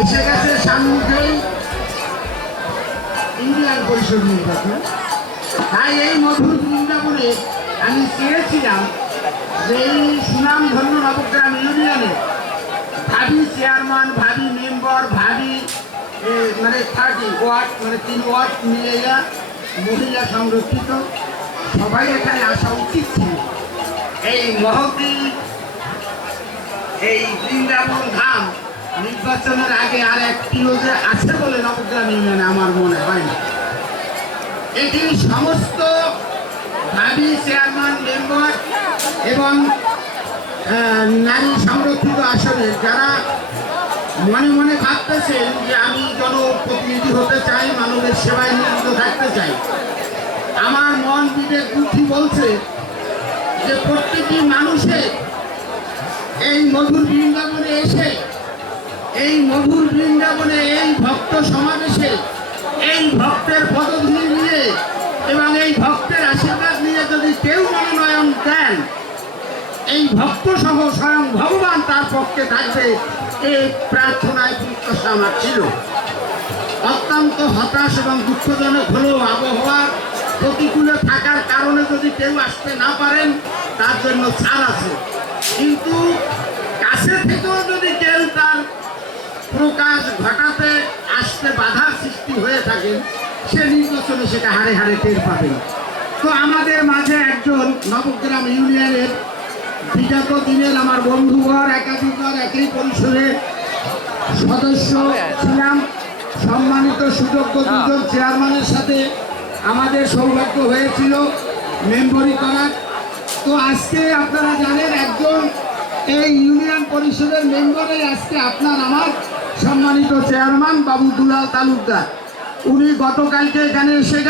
এসে গেছে সামনেই ইন্ডিয়ান পরিষদ নির্বাচন। তাই এই মধুর বৃন্দাবনে আমি চেয়েছিলাম যে এই সুনামধন্য নবগ্রাম ইউনিয়নে ভাবি চেয়ারম্যান, ভাবি মেম্বার, ভাবি মানে 30 ওয়ার্ড, মানে 3 ওয়ার্ড মিলে মহিলা সংরক্ষিত সবাই এখানে আসা উচিত ছিল। এই মহতি এই বৃন্দাবন ধাম নির্বাচনের আগে আর একটিও যে আছে বলে নবগ্রাম ইউনিয়নে আমার মনে হয় না। এটি সমস্ত ভাবি চেয়ারম্যান, মেম্বার এবং নারী সংরক্ষিত আসনে যারা মনে মনে ভাবতেছেন যে আমি জনপ্রতিনিধি হতে চাই, মানবের সেবায় নিয়োজিত থাকতে চাই, আমার মন বিবেক বুদ্ধি বলছে যে প্রত্যেকটি মানুষের এই মধুর বৃন্দাবনে এসে, এই মধুর বৃন্দাবনে এই ভক্ত সমাবেশে এই ভক্তের পদধূলি নিয়ে এবং এই ভক্তের আশীর্বাদ নিয়ে যদি কেউ মনোনয়ন দেন, এই ভক্ত সহ স্বয়ং ভগবান তার পক্ষে থাকবে, এই প্রার্থনায় প্রত্যাশা আমার ছিল। অত্যন্ত হতাশ এবং দুঃখজনক হলেও আবহাওয়ার প্রতিকূলে থাকার কারণে যদি কেউ আসতে না পারেন তার জন্য ছাড় আছে, কিন্তু কাছে থেকেও যদি কেউ তার প্রকাশ ঘটাতে আসতে বাধার সৃষ্টি হয়ে থাকে, সে নির্বাচনে সেটা হারে হারে টের পাবেন। তো আমাদের মাঝে একজন নবগ্রাম ইউনিয়নের বিগত দিনের আমার বন্ধুবর, একাধিকবার একই পরিষদে সদস্য ছিলাম, সম্মানিত সুযোগ্য দুজন চেয়ারম্যানের সাথে আমাদের সৌভাগ্য হয়েছিল মেম্বরি করার। তো আজকে আপনারা জানেন একজন এই ইউনিয়ন পরিষদের মেম্বারে আজকে আপনার আমার সম্মানিত চেয়ারম্যান বাবু দুলাল তালুকদার, উনি গতকালকে এখানে এসে